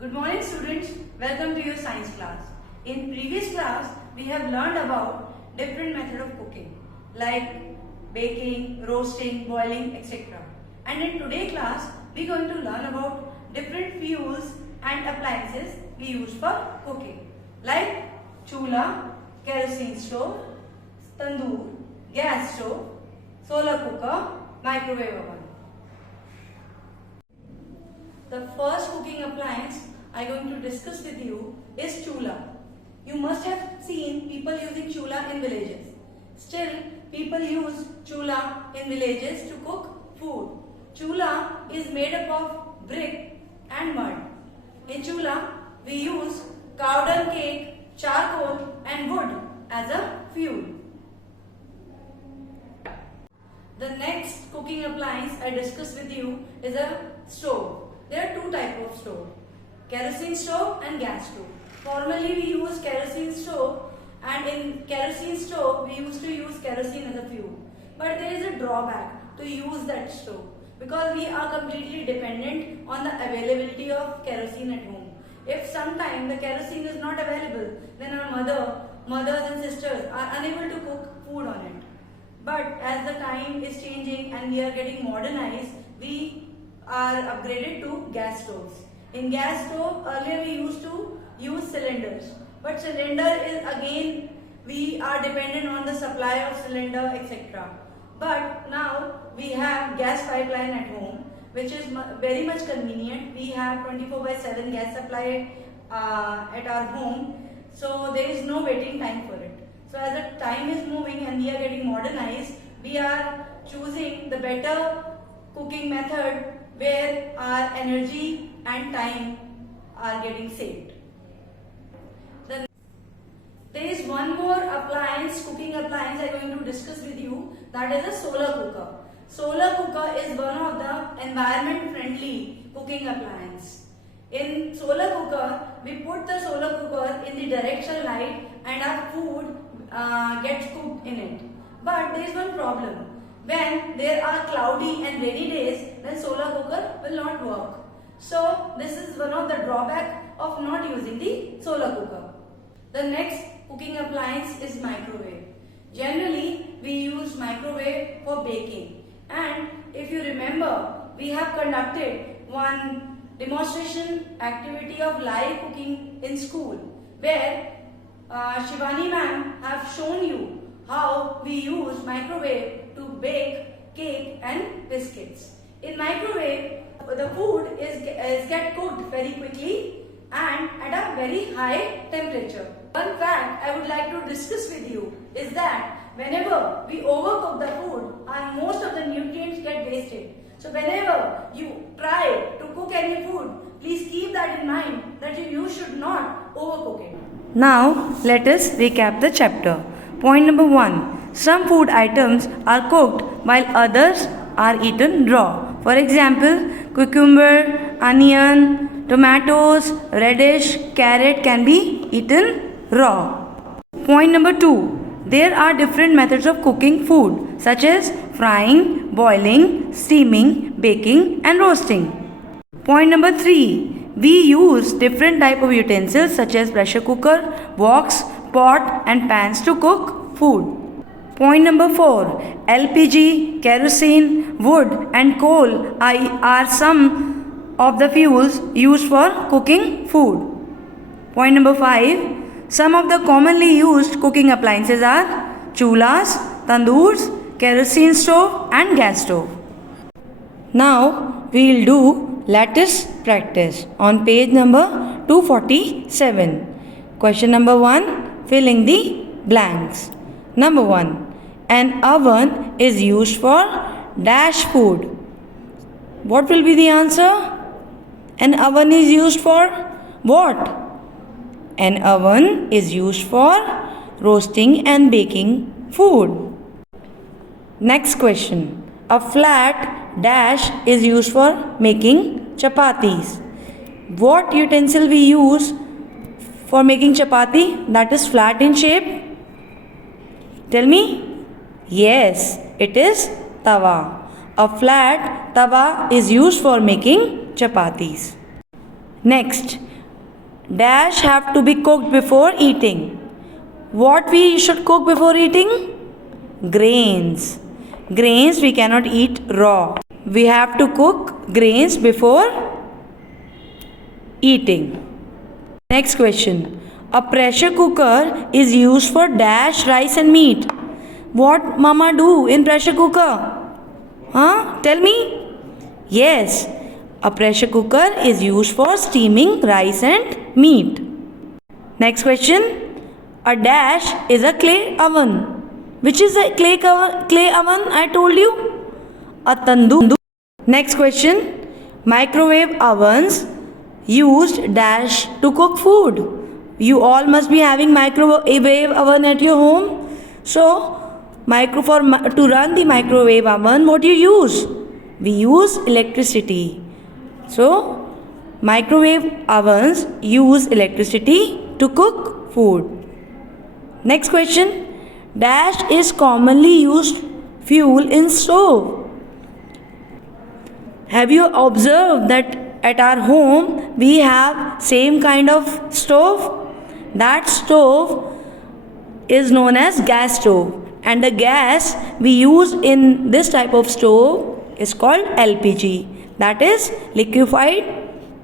Good morning students, welcome to your science class. In previous class, we have learned about different methods of cooking like baking, roasting, boiling, etc. And in today's class, we are going to learn about different fuels and appliances we use for cooking like chula, kerosene stove, tandoor, gas stove, solar cooker, microwave oven. The first cooking appliance I am going to discuss with you is chula. You must have seen people using chula in villages. Still, people use chula in villages to cook food. Chula is made up of brick and mud. In chula, we use cow dung cake, charcoal and wood as a fuel. The next cooking appliance I discuss with you is a stove. There are two types of stove, kerosene stove and gas stove. Formerly we used kerosene stove, and in kerosene stove we used to use kerosene as a fuel. But there is a drawback to use that stove because we are completely dependent on the availability of kerosene at home. If sometime the kerosene is not available, then our mothers and sisters are unable to cook food on it. But as the time is changing and we are getting modernized, we are upgraded to gas stoves. In gas stove, earlier we used to use cylinders. But cylinder is again, we are dependent on the supply of cylinder, etc. But now we have gas pipeline at home, which is very much convenient. We have 24/7 gas supply at our home. So there is no waiting time for it. So as the time is moving and we are getting modernized, we are choosing the better cooking method where our energy and time are getting saved. There is one more appliance, cooking appliance I am going to discuss with you, that is a solar cooker. Solar cooker is one of the environment friendly cooking appliance. In solar cooker, we put the solar cooker in the direct sunlight and our food gets cooked in it. But there is one problem. When there are cloudy and rainy days, then solar cooker will not work. So this is one of the drawback of not using the solar cooker. The next cooking appliance is microwave. Generally, we use microwave for baking. And if you remember, we have conducted one demonstration activity of live cooking in school where Shivani ma'am have shown you how we use microwave to bake cake and biscuits. In microwave, the food is get cooked very quickly and at a very high temperature. One fact I would like to discuss with you is that whenever we overcook the food, most of the nutrients get wasted. So whenever you try to cook any food, please keep that in mind that you should not overcook it. Now let us recap the chapter. Point number 1. Some food items are cooked while others are eaten raw. For example, cucumber, onion, tomatoes, radish, carrot can be eaten raw. Point number 2. There are different methods of cooking food such as frying, boiling, steaming, baking and roasting. Point number 3. We use different type of utensils such as pressure cooker, woks, pot and pans to cook food. Point number 4. LPG, kerosene, wood and coal are some of the fuels used for cooking food. Point number 5. Some of the commonly used cooking appliances are chulas, tandoors, kerosene stove and gas stove. Now we will do lattice practice on page number 247. Question number 1. Filling the blanks. Number 1. An oven is used for dash food. What will be the answer? An oven is used for what? An oven is used for roasting and baking food. Next question. A flat dash is used for making chapatis. What utensil we use for making chapati that is flat in shape? Tell me. Yes, it is tawa. A flat tawa is used for making chapatis. Next, dash have to be cooked before eating. What we should cook before eating? Grains. Grains we cannot eat raw. We have to cook grains before eating. Next question. A pressure cooker is used for dash rice and meat. What mama do in pressure cooker? Huh? Tell me. Yes, a pressure cooker is used for steaming rice and meat. Next question. A dash is a clay oven. Which is a clay oven I told you? A tandoor. Next question. Microwave ovens used dash to cook food. You all must be having microwave oven at your home. So, to run the microwave oven, what do you use? We use electricity. So, microwave ovens use electricity to cook food. Next question. Dash is commonly used fuel in stove. Have you observed that at our home we have same kind of stove? That stove is known as gas stove, and the gas we use in this type of stove is called LPG, that is liquefied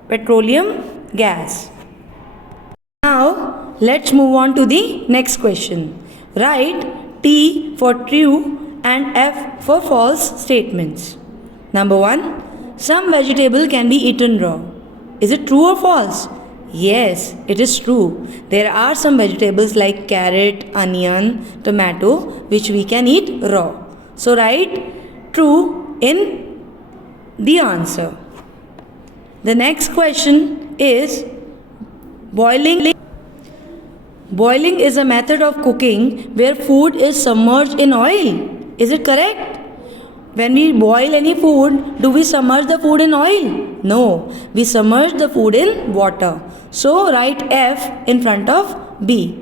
petroleum gas. Now let's move on to the next question. Write T for true and F for false statements. Number 1. Some vegetable can be eaten raw. Is it true or false? Yes, it is true. There are some vegetables like carrot, onion, tomato which we can eat raw. So write true in the answer. The next question is boiling. Boiling is a method of cooking where food is submerged in oil. Is it correct? When we boil any food, do we submerge the food in oil? No, we submerge the food in water. So write F in front of B.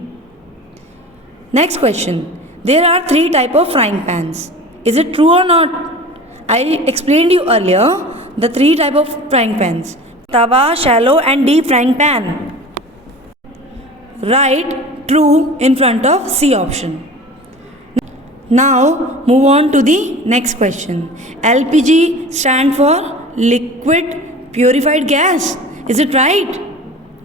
Next question. There are 3 types of frying pans. Is it true or not? I explained you earlier the 3 types of frying pans. Tawa, shallow and deep frying pan. Write true in front of C option. Now move on to the next question. LPG stand for liquid purified gas. Is it right?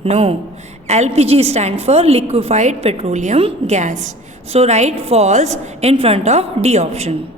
No. LPG stand for liquefied petroleum gas. So write false in front of D option.